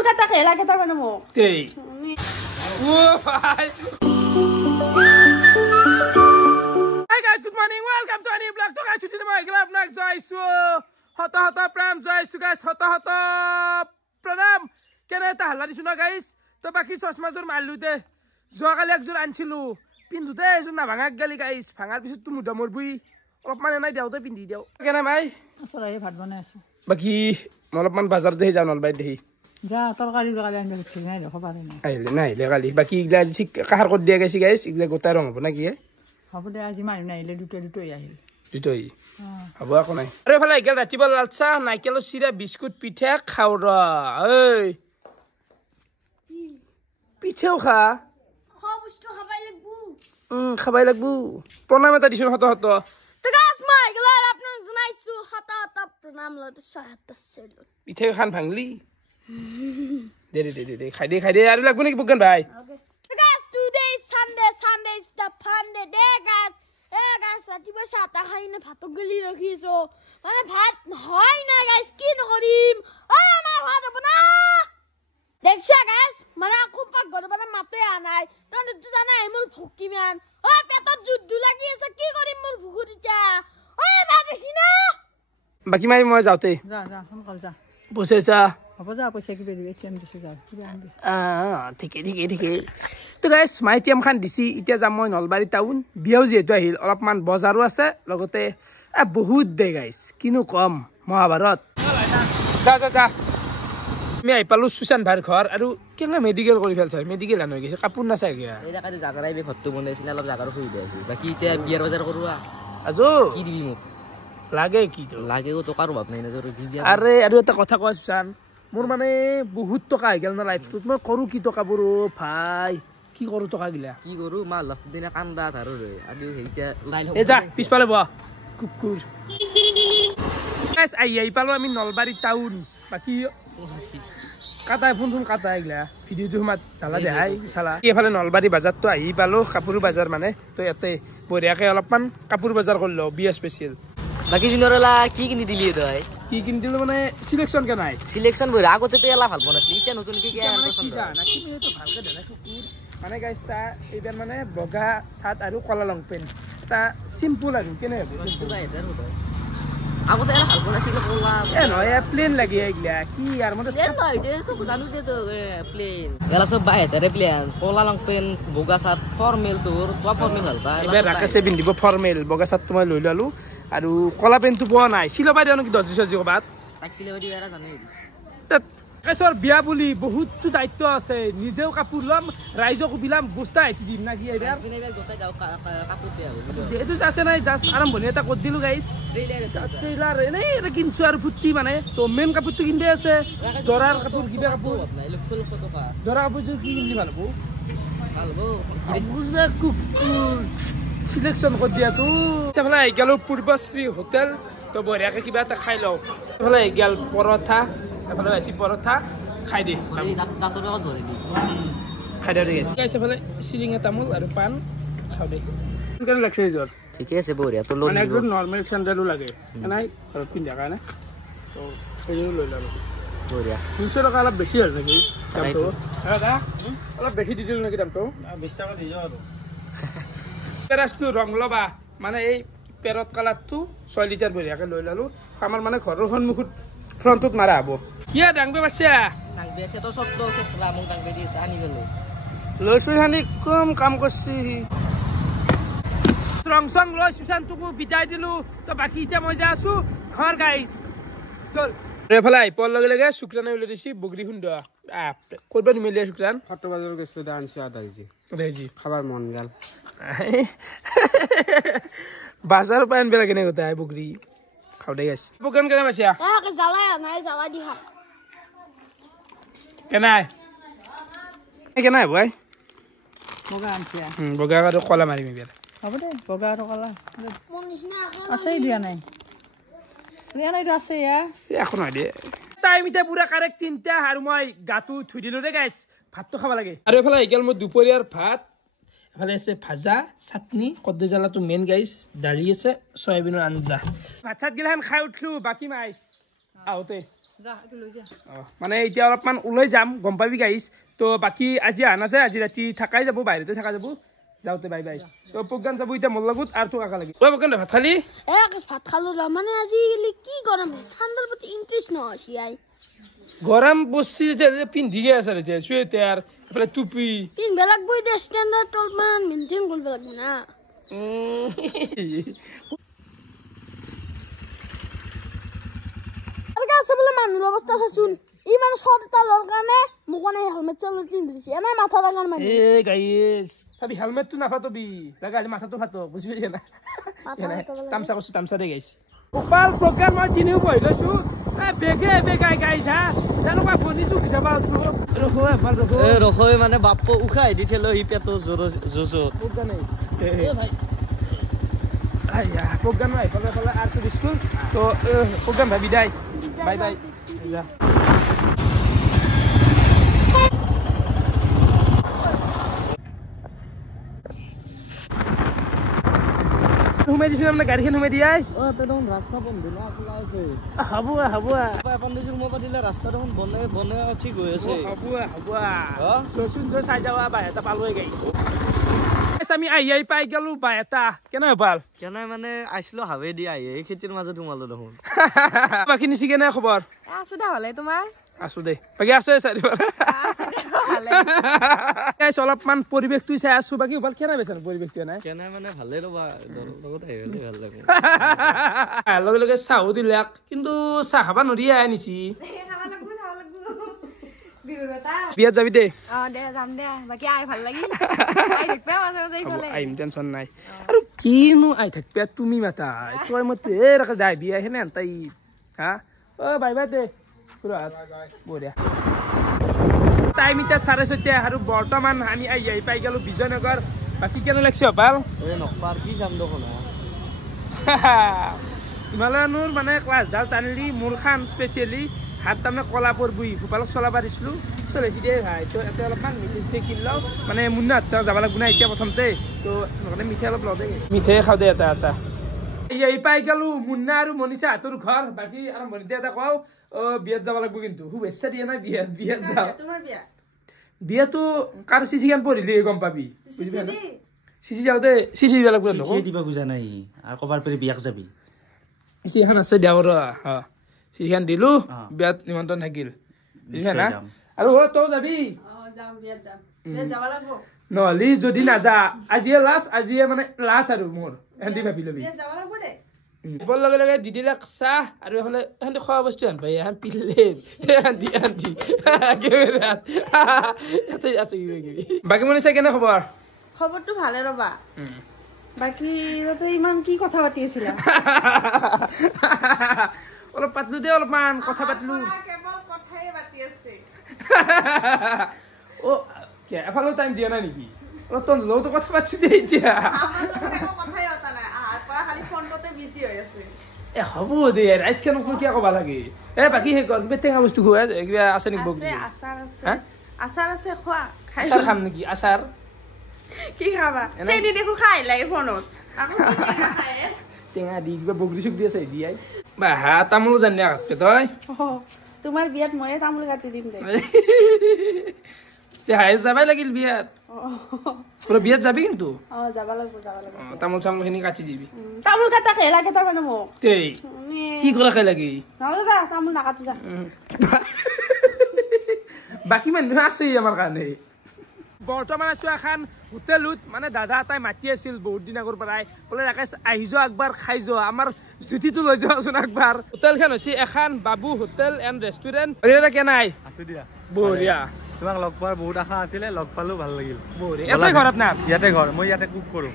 কলকাতা খেলা কেটাৰ মানে মোক তেই Hi guys, good morning. Welcome to a new vlog. To guys, today my club nak jaisu. Hota pram jaisu guys. Hota pranam. Kena ta hala disuna guys. To baki chosma jor malu de. Joa kali ek jor anchilu. Pindu de jor na bangak gali guys. Bhangar pisut tu muda morbui. Olop man enai diao te pindi diao. Kena mai? আসলে ভাত বনাই আছো Baki olop man bazar de jaw nolbai dehi. যা তৰকাৰী লগালে আনি উঠি নাই ৰখ পাৰে নাই Aile nai le gali. Baki igla ji kahar kod dia guys guys. Igla gotai rong hobo na ki? হ'ব দে আজি মানুহ নাহিলে দুটাই আহিল দুটাই হ'ব আকো নাই আরে ভালে গেল ৰাতিপুৱা লালচা নাইকেলৰ চিৰা বিস্কুট পিঠা খাও ৰ এই পিঠাও খা বস্তু খাবাই লাগবো খাবাই লাগবো প্ৰণাম এটা দিছো হত তো গাছ মই গলার আপনার জানাইছো হতা প্রণাম লতে সাহায্য ছিল পিঠা খান ভাঙলি দে খাই দে আৰু লাগবো নেকি বুগন ভাই তো গাছ today Sunday is the fun day গাছ গাছ ৰাতিপুৱা সাতা খাই না ভাত গলি ৰাখিছো মানে ভাত হয় না গাছ কি নকৰিম মা ভাত বনা দেখছা গাছ মানে আকৌ পাক গৰবানা মাতে আনাই তহঁতে তো জানাই মোৰ ভোক কিমান পেটত জুদ্দু লাগি আছে কি কৰিম মোৰ ভোক এতিয়া মা দেছি না বাকি মাই মই যাওতে যা সোনকাল যা বসেছা হ'ব যা পইচা কিবা দিবি এটিএম দিছো যা কিবা আনি ঠিকে তো গাইছ মাই টিএম খান দিছি এতিয়া যাম মই নলবাৰী টাউন বিয়াও যিহেতু আহিল অলপমান বজাৰো আছে লগতে বহুত দে গাইছ কিনো কম মহাভাৰত যা আমি আহি পালো সুশান্ত ভাইৰ ঘৰ আৰু কেনে মেডিকেল কৰি ফেলছে মেডিকেল আন হৈ গৈছে কাপোৰ নাচাই গিয়া এই জাগাতে জাগাৰাই বে ঘৰটো বনাইছিল অলপ জাগাৰ সুবিধা আছে বাকি এতিয়া বিয়াৰ বজাৰ কৰোৱা আজো কি দিবি মোক লাগে কি তো লাগে তো কাৰো ভাব নাই না তোৰ দি দিয়া আৰে আৰু এটা কথা কোৱা সুশান্ত মোৰ মানে বহুত টকা হৈ গেল না লাইফটোত মই কৰো কি টকা বোৰো ভাই কি কৰো টকা গিলা কি কৰো মা লাষ্ট দিনা কান্দা ধাৰো ৰে আৰু হেইটা লাইন এ যা পিছফালে বহ কুকুৰ গাইছ আহি পালো আমি নলবাৰী টাউন বাকি কাটাই ফোন কাটাই গিলা ভিডিঅ'টো সোমাত চালা দেখাই চালা এইফালে নলবাৰী বাজাৰটো আহি পালো কাপোৰ বাজাৰ মানে তো ইয়াতে বঢ়িয়াকে অলপমান কাপোৰ বাজাৰ কৰিলো বিয়া স্পেচিয়েল বাকি দিনৰলা কি কিনি দিলি তই কি কিনিলো মানে সিলেকশন কে নাই সিলেকশন বৈ আগতে তো এলা ভাল বনাইছিলি এতিয়া নতুন কি কি পছন্দ ভালকে দেখাই কুকুৰ মানে গাইছ চা এইবাৰ মানে বগা চাৰ্ট আৰু কলা লং পেণ্ট এটা চিম্পুল আৰু কেনে হ'ব আগতে এলা ভাল বনাইছিল কোলা এ নহয় প্লেন লাগি আহিলা কি আৰু মতে প্লেন নহয় দে তো জানো দে তো প্লেন এলা সব বাহিৰে প্লেন কোলা লং পেন বগা চাৰ্ট ফৰ্মেল তোৰ তো ফৰ্মেল ভাল পাই এবাৰ ৰাকেশে পিন্ধিব ফৰ্মেল বগা চাৰ্টটো মই লৈ ললো আৰু কলা পেণ্টটো পোৱা নাই চিলবা দিও নেকি 10 ক'বাত তাক চিলাব দিও এৰা জানে কেছৰ বিয়া বুলি বহুতটো দায়িত্ব আছে নিজেও কাপোৰ ল'ম ৰাইজকো বিলাম বস্তা আহি দিম না কি এইবাৰ গোটাই যাও কাপোৰ দিয়া এইটো আছে নাই জাষ্ট আৰম্ভণি এটা কৰি দিলো গাইছ ট্ৰেইলাৰ এনেই এটা কিনছো আৰু ফুৰ্তি মানে তো মেইন কাপোৰটো কিনতে আছে দৰাৰ কাপোৰ কিবা কাপোৰ দৰা কাপোৰযোৰ কি কিনি ভাল হ'ব কুকুৰ সিলেকশন কৰি দিয়াতো এইফালে আহি গেলো পূৰ্বশ্ৰী হোটেল তো বঢ়িয়াকে কিবা এটা খাই লওঁ এইফালে আহি গেল পৰঠা এফালে বেছি পৰঠা খাই দে দাঁতৰ লগত ধৰি দি খাই দে গেছে এইফালে চিৰিঙা তামোল আৰু পাণ খাও দে কেনে লাগছে এইযোৰ ঠিকে আছে বঢ়িয়া তোৰ মানে একদম নৰ্মেল চেণ্ডেলো লাগে নাই ঘৰত পিন্ধা কাৰণে তো এইযোৰ লৈ ল'লো বঢ়িয়া 300 টকা অলপ বেছি হ'ল নেকি দামটো দাদা অলপ বেছি দি দিলোঁ নেকি দামটো 20 টকা দি যাওঁ আৰু পেৰাচটো ৰং ল'বা মানে এই পেৰট কালাৰটো 6 লিটাৰ বঢ়িয়াকৈ লৈ ল'লোঁ আমাৰ মানে ঘৰৰ সন্মুখত ফ্ৰণ্টত মাৰা হ'ব কিয়া ডাঙবে বাচ্চা ডাঙবে আছে তো সব তো কেছলা মোক ডাঙবে দি আনি গলো লৈছো হানি কম কাম কৰছি ৰং লৈ সুশান্তকো বিদায় দিলোঁ তো বাকী এতিয়া মই যাই আছোঁ ঘৰ গাইছ চল এফালে আহি পোৱাৰ লগে লগে শুক্ৰাণে উলিয়াই দিছে বগৰী খুন্দা ক'ৰব নিমিলে শুক্ৰাণ ফটো বাজাৰৰ গৈছিলো দা আনছি আধা কেজি খাবাৰ মন গেল বাজাৰৰ পৰা আনিব লাগে নে কথা বগৰী খাও দে গাইছ প্ৰগ্ৰাম কেনে পাইছা জ্বালাই নাই জ্বালা দি খাম কেনাই কেনাই ভাই বগা আনছে বগা আৰু কলা মাৰিম এবাৰ হ'ব দে বগা আৰু কলা মোৰ নিচিনা আছে দিয়া নাই আছে একো নহয় দে টাইম এতিয়া পুৰা কাৰেক্ট 3টা আৰু মই গাটো ধুই দিলোঁ দে গাইছ ভাতটো খাব লাগে আৰু এইফালে আহি গ'ল মোৰ দুপৰীয়াৰ ভাত এফালে আছে ভাজা চাটনি কদ্দৈ জ্বালাটো মেইন গাইছ দালি আছে চয়াবিনৰ আঞ্জা ভাত চাত গিলাখান খাই উঠলো বাকী মাই আহোঁতে যা এইটো লৈ যা মানে এতিয়া অলপমান ওলাই যাম গম পাবি গাইছ তো বাকি আজি আনা যায় আজি ৰাতি থাকাই যাব বাহিৰতে থাকা যাব যাওঁতে বাই বাই তো প্ৰজ্ঞান যাব এতিয়া মোৰ লগত আৰু তোক আকা লাগি ঐ প্ৰজ্ঞান ভাত খালি আকাশ ভাত খালো ৰ মানে আজিকালি কি গৰম ঠাণ্ডাৰ প্ৰতি ইণ্টাৰেষ্ট নহৈছে আই গৰম বসছি যে পিন্ধি আছে ৰে চুৱেটাৰ এফালে টুপি পিন্ধব লাগব এতিয়া ষ্টেণ্ডাৰ্ড অলপমান মেইনটেইন কৰিব লাগব না আৰু আছে বোলে মানুহৰ অৱস্থা চাচোন ই মানে শৰ্ট এটা লোৱাৰ কাৰণে মোক মানে হেলমেট চালত পিন্ধি দিছে এনে মাথা ডাঙৰ মানুহ এ গাইছ তবি হেলমেটটো নাফাতবি লাগালি মাথাটো ফাটো বুজি পাইছ না তামসা কৈছো তামসা দে গাইছ গোপাল প্ৰজ্ঞান মই চিনিও পঢ়ি লৈছো বেগে বেগাই গাইছ হা জানোবা বনিছো যাবা ৰখো ভাল ৰখো এ ৰখৈ মানে বাপ উখাই দি থেলো হি পেটো জোৰ জোজো প্ৰজ্ঞান এ ভাই আয়া প্ৰজ্ঞান ভাই ফলে ফলে আৰ তো স্কুল তো প্ৰজ্ঞান ভাই বিদায় বাই বাই যা ঘুমাই দিছিল মানে গাড়ীখন ঘুমাই দিয়াই ও তে দেখোন রাস্তা বন্ধ না খোলাইছে হাবুয়া হাবুয়া এপেণ্ডিক্সৰ মই পাতিলে ৰাস্তা দেখোন বনে আছে গৈ আছে হাবুয়া হাবুয়া জসুন জয় চাই যাওয়া বাই এটা পালোই গাই আমি আই পাই গেলো বাই এটা কেনে পাল কেনে মানে আইছিলো হাৱে দি আহি এই খেতিৰ মাজত সোমালো দেখোন বাকি নিছি কেনে খবৰ আছো দা ভালে তোমাৰ আছো দে বাকি আছে চাৰিবাৰ গাইছ অলপমান পৰিৱেশটো চাই আছো বাকি ভাল কেনে বেছ পৰিৱেশটো নাই কেনে মানে ভালে ৰবা লগত আহিলে ভাল লাগে লগে লগে চাহো দিলাক কিন্তু চাহ খাবা নদিয়ে নিছি বিয়াত যাবি দে দে যাম দে বাকি আই ভাল লাগি আই দেখবে মাজে মাজে ইফালে আইম টেনচন নাই আৰু কিনো আই থাকবে তুমি মাতা তই মত এ ৰাখা যাই বিয়া হেনে আনতাই হা ও বাই বাই দে পুৰাত বঢ়িয়া টাইম ইটা 6:30 আৰু বৰ্তমান আমি আই পাই গেলো বিজয়নগৰ বাকি কেনে লাগছে ভাল এই নকপাৰ কি যাম দেখোন হিমালয়ানুৰ মানে ক্লাছ ডাল টানিলি মোৰ খান স্পেচিয়েলি হাত তাৰমানে কলা পৰবুই ভূপালক চলাব দিছিলোঁ চলাইছি দে ভাই তো এটা অলপমান মিঠাই কিনলাও মানে মুন্না হাত যাব লাগব না এতিয়া প্ৰথমতে তো নহ'লে মিঠাই অলপ লওঁ দে মিঠাই খাওঁ দে এটা এটা এই পাই গেলো মুন্না আৰু মনিষা হাতৰ ঘৰ বাকী আৰম্ভণিতে এটা কওঁ বিয়াত যাব লাগব কিন্তু শুভেচ্ছা দিয়ে নাই বিয়াত যাওঁ বিয়াটো কাৰ চিচি গান পঢ়িলি গম পাবি বুজি পাই না চিচি যাওঁ দে চিচি দিব লাগব চিঠি দিব খোজা নাই আৰু কবাৰ পৰি বিয়াক যাবি চিঠিখন আছে দিয়া ৰ চিঠিখন দিলো বিয়াত নিমন্ত্ৰণ থাকিল বুজিছা না আৰু তই যাবি নহলি যদি নাযা আজিয়ে মানে লাষ্ট আৰু মোৰ এহেঁতি ভাবি লবি বৰ লগে লগে দি দিলে চাহ আৰু এইফালে এহেঁতি খোৱা বস্তু হেন পাই এখন পিলে এহেঁতি কেমেৰাত ইয়াতে আছে কিবা কিবি বাকী মনিছা কেনে খবৰ খবৰটো ভালে ৰবা বাকি তই ইমান কি কথা পাতি আছিলা অলপ পাতলো দে অলপমান কথা পাতলো কেৱল কথাই পাতি আছে ও কে এফালেও টাইম দিয়া নাই নেকি অলপ তোৰ লগতো কথা পাতিছো দে এতিয়া কথাই পতা নাই আহাৰ পৰা খালি ফোনতে বিজি হৈ আছে এ হ'ব দে ৰাইজখন কিয় ক'বা লাগে এ বাকী সেই কিবা টেঙা বস্তু খোৱা কিবা আছে নেকি বগী আচাৰ আছে আচাৰ আছে খোৱা আচাৰ খাম নেকি আচাৰ কি খাবা চেনি দেখো খাই লাগে ফোনত টেঙা দি কিবা বগৰী চুগৰী আছে দিয়াই বাহা তামোলো জানি আগতে তই তোমাৰ বিয়াত ময়ে তামোল কাটি দিম দে হাই যাবাই লাগিল বিয়াত বিয়াত যাবি কিন্তু যাব লাগিব তামোল চামোলখিনি কাটি দিবি তামোল কাটা খাই লাগে তাৰমানে মোক তেই কি কৰা খাই লাগে নহ'লে যা তামোল নাকাটো যা বাকী মানুহ আছেই আমাৰ কাৰণে বৰ্তমান আছো এখন হোটেলত মানে দাদা এটাই মাতি আছিল বহুত দিন আগৰ পৰাই বোলে ৰাকেশ আহি যোৱা একবাৰ খাই যোৱা আমাৰ জুতিটো লৈ যোৱাচোন একবাৰ হোটেলখন হৈছে এখন বাবু হোটেল এণ্ড ৰেষ্টুৰেণ্ট কেনাই আছো দিয়া বঢ়িয়া তোমাক লগ পোৱাৰ বহুত আশা আছিলে লগ পালো ভাল লাগিল বঢ়িয়া এটাই ঘৰ আপোনাৰ ইয়াতে ঘৰ মই ইয়াতে কুক কৰো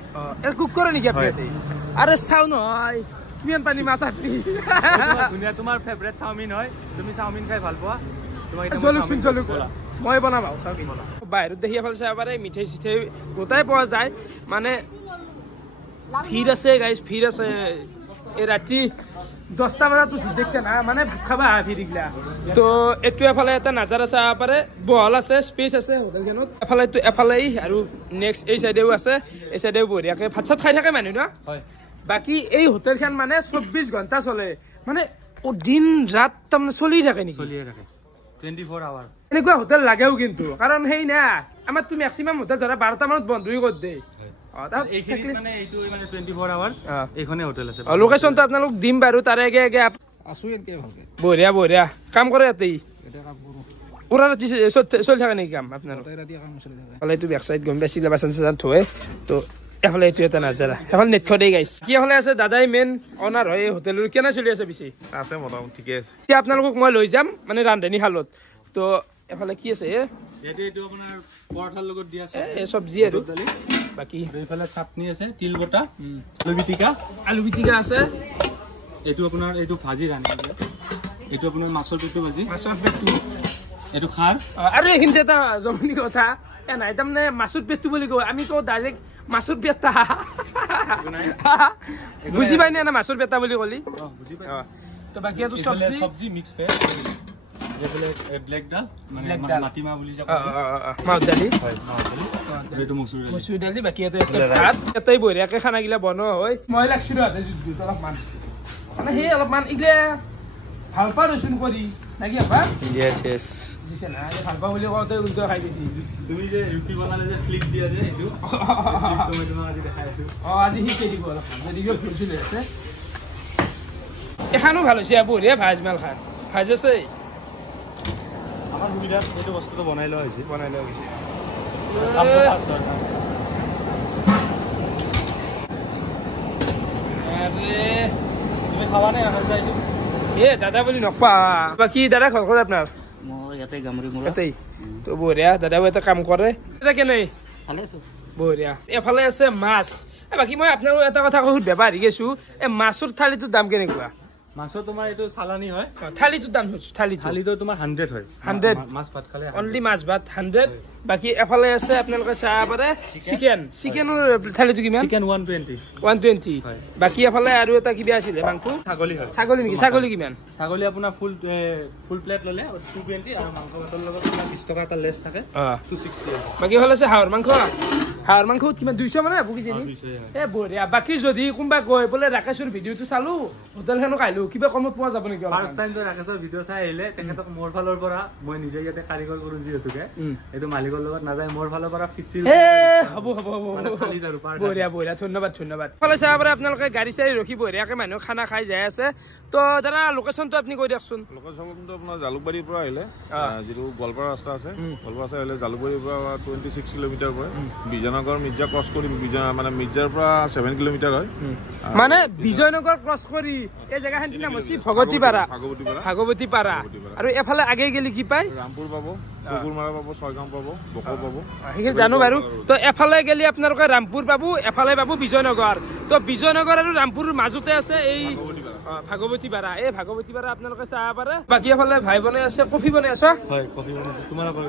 কুক কৰে নেকি আপুনি আৰে চাওঁ নহয় কিমান পানী মাছ আপনি ধুনীয়া তোমাৰ ফেভৰেট চাওমিন হয় তুমি চাওমিন খাই ভাল পোৱা জলুক মই বনাম বাহিৰত দেখি এফালে চাব পাৰে মিঠাই চিঠাই গোটাই পোৱা যায় মানে ভিৰ আছে গাইজ ভিৰ আছে এই ৰাতি 10টা বজাতো দেখছে না মানে ভাত খাবা ভিৰগিলা তো এইটো এফালে এটা নাজাৰা চাব পাৰে বহল আছে স্পেচ আছে হোটেলখনত এফালে আৰু নেক্সট এই চাইডেও আছে এই চাইডেও বঢ়িয়াকে ভাত চাত খাই থাকে মানুহ ন বাকী এই হোটেলখন মানে 24 ঘণ্টা চলে মানে ও দিন ৰাত তাৰমানে চলি থাকে নেকি চলিয়ে থাকে 24 আৱাৰ এনেকুৱা হোটেল লাগেও কিন্তু কাৰণ সেই না আমাৰতো মেক্সিমাম হোটেল ধৰা 12টা মানত বন্ধই কৰি দিয়ে এইখিনি মানে এইটো মানে 24 আৱাৰ্স এইখনে হোটেল আছে লোকেশনটো আপোনালোক দিম বাৰু তাৰে আগে আগে আছো এনেকে ভালকে বঢ়িয়া বঢ়িয়া কাম কৰে ইয়াতে এটা কাম কৰো পুৰা ৰাতি চলি থাকে নেকি কাম আপোনালোক গোটেই ৰাতি কাম চলি থাকে এইফালে এইটো বেক চাইড গম পাইছিলে বাচন চাচন থৈ তো এফালে এইটো এটা নাজাৰা এফালে নেট খদেই গাইছ কি এফালে আছে দাদাই মেইন অনাৰ হয় হোটেলৰ কেনে চলি আছে পিছে আছে মোটামুটি ঠিকে আছে এতিয়া আপোনালোকক মই লৈ যাম মানে ৰান্ধনী শালত তো এফালে কি আছে ইয়াতে এইটো আপোনাৰ পৰঠাৰ লগত দিয়া আছে এই চব্জি আৰু বাকি এইফালে চাটনি আছে তিল বটা আলু পিটিকা আছে এইটো আপোনাৰ এইটো ভাজি ৰান্ধি এইটো আপোনাৰ মাছৰ পেটু ভাজি মাছৰ পেটু এইটো খাৰ আৰু এইখিনিতে এটা জমনি কথা নাই তাৰমানে মাছৰ পেটু বুলি কওঁ আমি কওঁ ডাইৰেক্ট মাছৰ পেটা বুজি পাই না মাছৰ পেটা বুলি ক'লি বুজি পাই তো বাকি এইটো চব্জি চব্জি মিক্স ভেজ এইফালে ব্লেক ডাল মানে মাটিমাহ বুলি যে মাছ দালি হয় এইটো মচুৰ দালি বাকি এটা আছে ভাত এটাই বঢ়িয়াকে খানাগিলা বনোৱা হয় মই লাগছিলো হাতে যুদ্ধ অলপমান মানে সেই অলপমান ইগিলা ভাল পাওঁ ৰচুন কৰি নাকি আপা ইয়েস ইয়েস দিছে না ভাল পাওঁ বুলি কওঁতে উল্টো খাই দিছি তুমি যে ৰুটি বনালে যে ফ্লিক দিয়া যে এইটো তুমি তোমাক আজি দেখাই আছো আজি শিকাই দিব অলপমান যদিও ভুল চুল আছে এখানো ভাল হৈছে বঢ়িয়া ভাজ মাল খান ভাজ আছে আমাৰ সুবিধাত এইটো বস্তুটো বনাই লোৱা হৈছে তুমি খাবা নে এইটো দাদা বুলি নকপা বাকি দাদা ঘৰ কৰে আপোনাৰ মোৰ ইয়াতে গামৰি মোৰ ইয়াতেই তো বঢ়িয়া দাদাও এটা কাম কৰে এটা কেনে ভালে আছো বঢ়িয়া এফালে আছে মাছ বাকি মই আপোনালোক এটা কথা সুধিব পাহৰি গৈছো এই মাছৰ থালিটোৰ দাম কেনেকুৱা মাছৰ তোমাৰ এইটো চালানি হয় থালিটোৰ দাম থালিটো তোমাৰ 100 হয় 100 মাছ ভাত খালে অনলি মাছ ভাত 100 বাকি এফালে আছে আপোনালোকে চাহ পাৰে চিকেনৰ থালিটো কিমান চিকেন 120 120 বাকি এফালে আৰু এটা কিবা আছিল মাংস ছাগলী হয় ছাগলী নেকি ছাগলী কিমান ছাগলী আপোনাৰ ফুল প্লেট ল'লে 220 আৰু মাংস ভাতৰ লগত 20 টকা এটা লেছ থাকে 260 বাকি এফালে আছে হাঁহৰ মাংস কিমান 200 মানে বুকিছে নি এ বঢ়িয়া বাকি যদি কোনোবা কয় বোলে ৰাকেশৰ ভিডিঅ'টো চালো হোটেলখনক আহিলো কিবা কমত পোৱা যাব নেকি ফাৰ্ষ্ট টাইম ৰাকেশৰ ভিডিঅ' চাই আহিলে তেখেতক মোৰ ফালৰ পৰা মই নিজে ইয়াতে কাৰিকৰ কৰো যিহেতুকে এইটো মালিকৰ লগত নাযায় মোৰ ফালৰ পৰা 50 হ'ব বঢ়িয়া ধন্যবাদ ফালে চাহ পাৰে আপোনালোকে গাড়ী চাড়ী ৰখি বঢ়িয়াকে মানুহ খানা খাই যাই আছে তো দাদা লোকেশনটো আপুনি কৈ দিয়কচোন লোকেশনটো আপোনাৰ জালুকবাৰীৰ পৰা আহিলে যিটো গোৱালপাৰা ৰাস্তা আছে গোৱালপাৰা চাই আহিলে জালুকবাৰীৰ পৰা 26 কিলোমিটাৰ হয় বিজয়নগৰ মিৰ্জা ক্ৰছ কৰি মানে মিৰ্জাৰ পৰা 7 কিলোমিটাৰ হয় মানে বিজয়নগৰ ক্ৰছ কৰি এই জেগাখিনিৰ নাম হৈছে ভাগৱতী পাৰা আৰু এফালে আগে গেলি কি পায় ৰামপুৰ পাব কুকুৰমাৰা পাব ছয়গাঁও পাব বকো পাব সেইখিনি জানো বাৰু তো এফালে গেলি আপোনালোকে ৰামপুৰ পাব এফালে পাব বিজয়নগৰ তো বিজয়নগৰ আৰু ৰামপুৰৰ মাজতে আছে এই ভাগৱতী পাৰা এই ভাগৱতী পাৰা আপোনালোকে চাহ পাৰে বাকী এফালে ভাই বনাই আছে কফি বনাই আছে হয় কফি বনাইছে তোমালোকৰ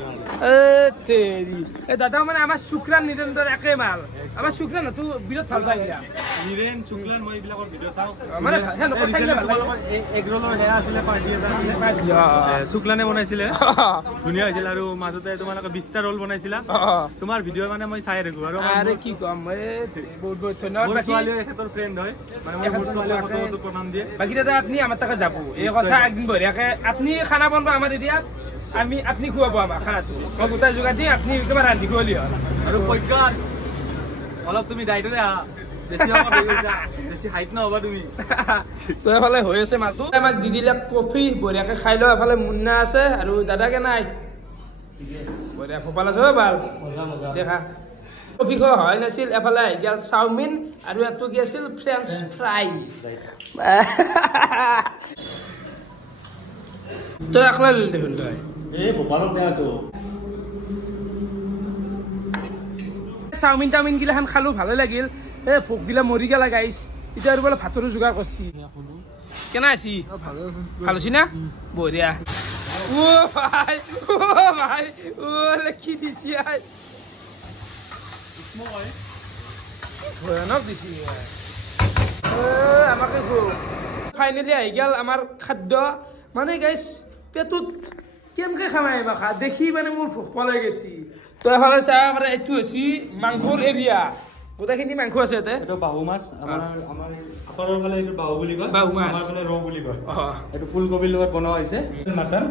এই দাদা মানে আমাৰ শুক্ৰান নিৰন্তৰ একে মাল আমাৰ শুক্ৰান তো বিৰাট ভাল পাই দিয়া নিৰেন শুক্লান মই এইবিলাকৰ ভিডিঅ' চাওঁ মানে থাকিলে ভাল লাগে এগ ৰোলৰ হেয়া আছিলে পাৰ্টি এটা আছিলে শুক্লানে বনাইছিলে ধুনীয়া হৈছিল আৰু মাজতে তোমালোকে 20টা ৰোল বনাইছিলা তোমাৰ ভিডিঅ' মানে মই চাই থাকো আৰু আৰে কি কম বহুত ধন্যবাদ মোৰ ছোৱালীও এখেতৰ ফ্ৰেণ্ড হয় মানে মোৰ ছোৱালীয়ে ফটো প্ৰনাম দিয়ে বাকি দাদা আপনি আমার টাকা যাব এই কথা একদিন বঢ়িয়াকে আপনি খানা বনবা আমার এরিয়াত আপনি খুৱাব আমাক খানাটো মই গোটাই যোগাৰ দিম আপনি একেবাৰে ৰান্ধি খুৱালি হ'ল আৰু পজ্ঞান অলপ তুমি দায়িত্বৰে আহা বেছি হাইট নহবা তুমি তো এফালে হৈ আছে মাতো আমাক দি দিলে কফি বঢ়িয়াকে খাই লওঁ এফালে মুন্না আছে আৰু দাদাকে নাই বঢ়িয়া ফপাল আছে ভাল দেখা কফি খোৱা হয় নাছিল এফালে আহি গেল চাওমিন আৰু এটো কি আছিল ফ্ৰেঞ্চ ফ্ৰাই তই একলা ললি দেখোন তই চাওমিন টাওমিন গিলাখান খালো ভালে লাগিল ভোক গিলা মৰি গেলা গাইছ এতিয়া আৰু বোলে ভাতৰো যোগাৰ কৰছি কেনা আছি ভাল আছি না বঢ়িয়া ভাই কি দিছি ভয়ানক দিছি আমাকে ফাইনেলি আহি গেল আমাৰ খাদ্য মানে গাইছ পেটত কেনেকৈ খামাই মাখা দেখি মানে মোৰ ভোক পলাই গেছি তো এফালে চাহ মানে এইটো হৈছে মাংসৰ এৰিয়া গোটেইখিনি মাংস আছে ইয়াতে এইটো বাহু মাছ আমাৰ আপাৰৰ ফালে এইটো বাহু বুলি কয় বাহু মাছ। আমাৰ ফালে ৰৌ বুলি কয় অ এইটো ফুলকবিৰ লগত বনোৱা হৈছে মাটন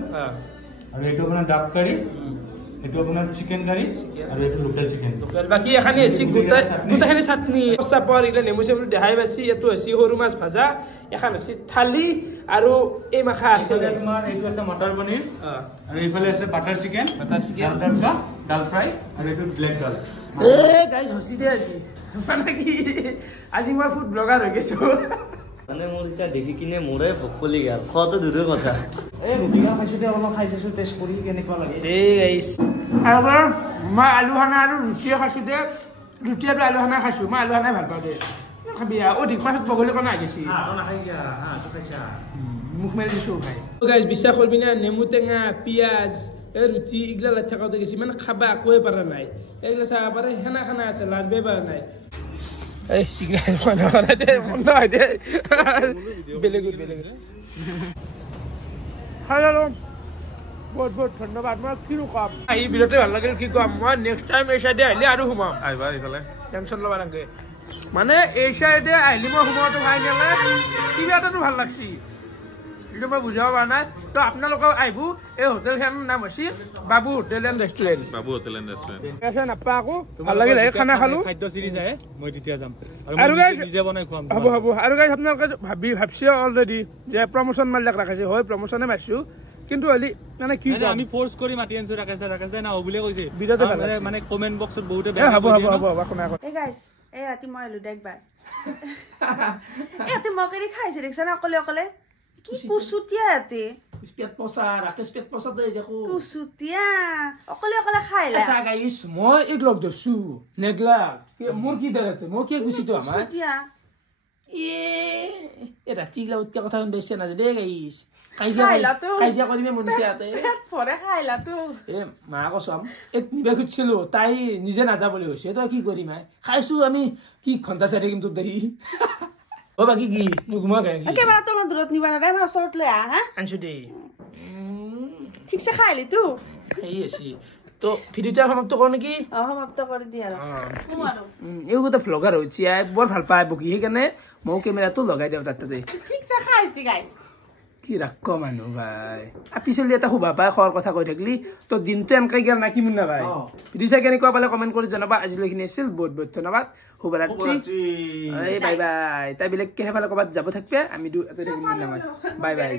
আৰু এইটো আপোনাৰ ডাব কাৰী এইটো আপোনাৰ চিকেন কাৰী আৰু এইটো লোকেল চিকেন বাকী এখানি আছে গোটেইখিনি চাটনি চাপৰ এইগিলা নেমু চেমু দেখাই পাইছি এইটো হৈছে সৰু মাছ ভাজা এখন হৈছে থালি আৰু এই মাখা আছে তোমাৰ এইটো আছে মটৰ পনীৰ আৰু এইফালে আছে বাটাৰ চিকেন ডাল ফ্ৰাই আৰু এইটো ব্লেক ডাল গাইজ হচি দে আজি মানে কি আজি মই ফুড ব্লগাৰ হৈ গৈছো মানে মোৰ এতিয়া দেখি কিনে মোৰে ভোক কলি গেল খোৱাটো দূৰৰ কথা এই ৰুটিকা খাইছো দে অলপ খাই চাইছো টেষ্ট কৰি কেনেকুৱা লাগে দেই গাইজ আৰু মই আলু খানা আৰু ৰুটিয়ে খাইছো দে ৰুটি আৰু আলু খানা খাইছো মই আলু খানাই ভাল পাওঁ দে খাবি অধিক মাছত বগলী কণা আহি গৈছি মুখ মেলি দিছোঁ খাই গাইজ বিশ্বাস কৰিবি না নেমু টেঙা পিঁয়াজ এই ৰুটি এইগিলা লাগ থাকোঁতে গৈছে মানে খাবা একোৱে পৰা নাই এইগিলা চাব পাৰে সেনা খানা আছে লাৰিবই পৰা নাই এই চিগৰেট বন্ধ কৰা দে বন্ধ হয় দে বেলেগ খাই লওঁ বহুত বহুত ধন্যবাদ মই কি কম আহি বিৰতে ভাল লাগিল কি কম মই নেক্সট টাইম এই চাইডে আহিলে আৰু সোমাম আহিবা এইফালে টেনশ্যন ল'ব নালাগে মানে এই চাইডে আহিলে মই সোমোৱাটো খাই নিলে কিবা এটাতো ভাল লাগছি এইটো মই বুজাব পৰা নাই তো আপোনালোকে আহিব এই হোটেলখনৰ নাম হৈছে বাবু hotel and restaurant Babu hotel and restaurant নাপা আকৌ ভাল লাগিল এই খানা খালো খাদ্য চিৰিজ আহে মই তেতিয়া যাম আৰু গাইজ নিজে বনাই খুৱাম হ'ব আৰু গাইজ আপোনালোকে ভাবছে অলৰেডি যে প্ৰমোশ্যন মাৰিলাক ৰাখিছে হয় প্ৰমোশ্যনে মাৰিছোঁ কিন্তু হলি মানে কি আমি ফোৰ্স কৰি মাতি আনছো ৰাকেশ দা না বুলিয়ে কৈছে বিৰাটে ভাল মানে কমেন্ট বক্সত বহুতে হ'ব শুনা এই গাইছ এই ৰাতি মই আলু দেখবাৰ ইয়াতে মই কৰি খাইছে দেখিছা না অকলে অকলে কি কুচুতীয়া ইয়াতে পেট পচা ৰাকেশ পেট পচা দে দেখো কুচুতীয়া অকলে অকলে খাইলা এসা গাইছ মই এক লগ দছো নেগলা মোৰ কি দৰতে মই কি গুছিটো আমাৰ কুচুতীয়া এ ৰাতি গলা উৎকা কথা শুনিছে না দে গাইছ কাজিয়া কৰিমে মনিছে ইয়াতে পৰে খাইলা তো এ মা কসম এক নিবে খুজিছিলো তাই নিজে নাযা বুলি কৈছে তই কি কৰিম খাইছো আমি কি ঘণ্টা চাই থাকিম তোৰ দেখি অ বাকি কি নুঘুমা গায় একেবাৰে তোৰ দূৰত নিবা না মই ওচৰত লৈ আহ হা আনছো দেই ঠিকছে খাইলি তো এই আছে তো ভিডিওটা সমাপ্ত কৰো নেকি সমাপ্ত কৰি দিয়া আৰু এই গোটা ভ্লগাৰ হৈছে বৰ ভাল পায় বকি সেইকাৰণে মই কেমেৰাটো লগাই দিওঁ তাতে ঠিকছে খাইছি গাইছ কি ৰাখ মানুহ ভাই পিছলি এটা শুভা পাই খোৱাৰ কথা কৈ থাকিলি তো দিনটো এনেকৈ গেল না কি মুন্না ভাই ভিডিঅ' চাই কেনেকুৱা পালে কমেণ্ট কৰি জনাবা আজিলৈখিনি আছিল বহুত বহুত ধন্যবাদ শুভৰাত্ৰি বাই বাই তাই বেলেগকে সেইফালে ক'ৰবাত যাব থাকিবে আমি থাকিম বাই বাই